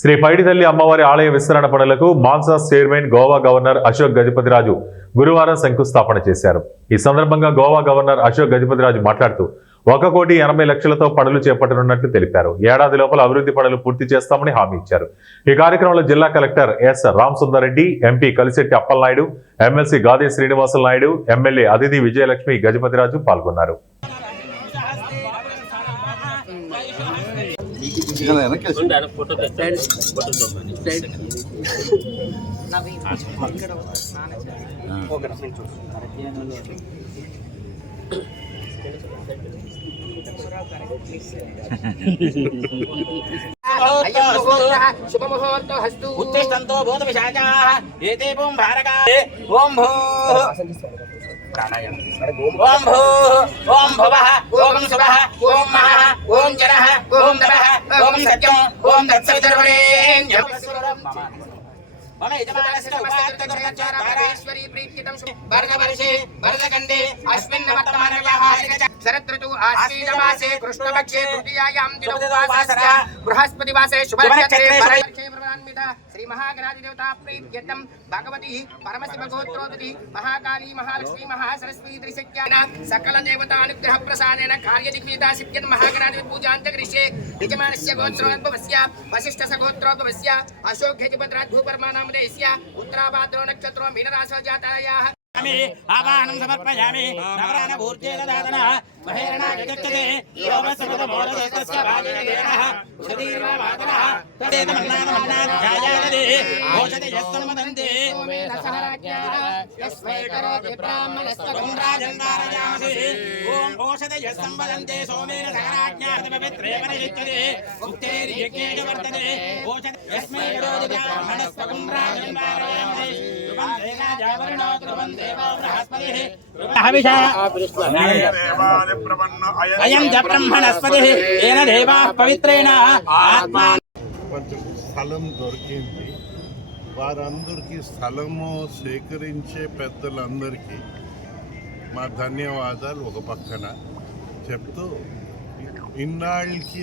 శ్రీ పైడితల్లి అమ్మవారి ఆలయ విస్తరణ పనులకు మాన్సాస్ చైర్మన్ గోవా గవర్నర్ అశోక్ గజపతిరాజు గురువారం శంకుస్థాపన చేశారు. ఈ సందర్భంగా గోవా గవర్నర్ అశోక్ గజపతిరాజు మాట్లాడుతూ 1,80,00,000తో పనులు చేపట్టనున్నట్లు తెలిపారు. ఏడాది లోపల అభివృద్ధి పనులు పూర్తి చేస్తామని హామీ ఇచ్చారు. ఈ కార్యక్రమంలో జిల్లా collector S Ramasundar Reddy, MP Kalisetti Appalanaidu, MLC Gade Srinivasulu Naidu, MLA Aditi Vijayalakshmi Gajapathiraju పాల్గొన్నారు. उत्तिष्ठन्तो भूतपिशाचाः एते ओं भारकाः ओं भूः ओं भूः ओं भुवः ओं सुवः ओं महः ओं जनः ओं नमः ओं सत्यम् ओं तत्सवितुर्वरेण्यं मम यजमानस्य उपात्तगुरुचरणेश्वरी प्रीत्यतं वर्षवर्षे वर्षखण्डे अस्मिन् वर्तमानव्याहारिक शरदृतु आश्वीजमासे कृष्णपक्षे तृतीयायां दिनोवासरः बृहस्पतिवासरे शुभनक्षत्रे प्रवरान्विता श्री महागणाधिदेवता प्रीत्यर्थं भगवती परमशिवगोत्रोदति महाकाली महालक्ष्मी महासरस्वती त्रिशक्यान सकल देवता अनुग्रह प्रसादेन कार्यदिग्विजयता सिद्ध्यन् महागणाधिपति पूजां च करिष्ये। यजमानस्य गोत्रोद्भवस्य वसिष्ठ सगोत्रोद्भवस्य अशोक गजपतिराज भूपरमानामदेस्य उत्तराभाद्रो नक्षत्रो मीनराशौ जातायाः आवाहनं समर्पयामि। नवरान भूर्जेन दादनः महेरणा गच्छते योमसमदमोरसस्य भागेनः उषदीर्वा वादनः तदेतमन्नाध्यायादे घोषते यस्सम्मदन्ते सहराज्ञाः यस्मै करोति ब्राह्मणस्त्वं राजन्नारयामसि ॐ घोषते यस्सम्मदन्ते सोमेन सहराज्ञाः पवित्रेण उक्तेर्यज्ञेन वर्तते घोषते यस्मै करोति ब्राह्मणस्त्वं राजन्नारयामसि ध्रुवं राजावर्णो ध्रुवं అయం చ బ్రహ్మణస్పతిః ఏన దేవాః పవిత్రేణ ఆత్మా. కొంచెం స్థలం దొరికింది. వారందరికీ స్థలము సేకరించే పెద్దలందరికీ మా ధన్యవాదాలు ఒక పక్కన చెప్తూ, ఇన్నాళ్ళకి